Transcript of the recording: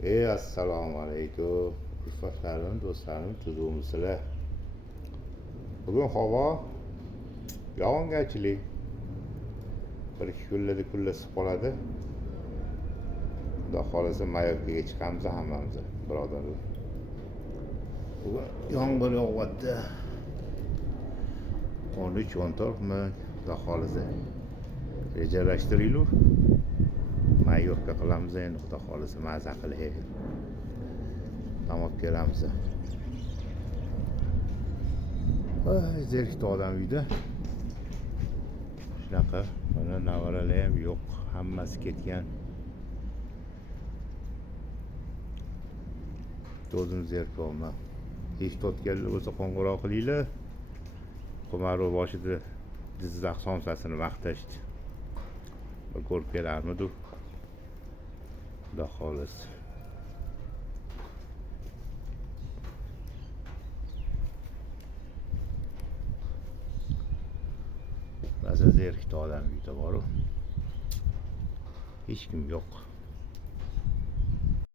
Assalomu alaykum. Ulfatlarim, do'stlarim, tuzukmisizlar? Bugun havo yog'ingarchilik. 1-2 kunlar isib qoladi. Xudo xohlasa Mayorkaga chiqamiz hammamiz, birodarlar. Bugun yomg'ir yog'yapti. 13-14 mi? Xudo xohlasa rejalashtiringlar. Mayorka qilamiz endi, xudo xohlasa maza qilib. Tamom kelamiz. Zerikdi odam uyda. Shunaqa, mana navaralar ham yo'q, hammasi ketgan. O'zim zerikibman. Eshitayotganlar bo'lsa qo'ng'iroq qilinglar. Qo'marov boshida Jizzax somsasini maqtashdi. Bir ko'rib kelarmidi? Xudo xohlasa. Maza zerikdi odam uyda boru. Hech kim yo'q.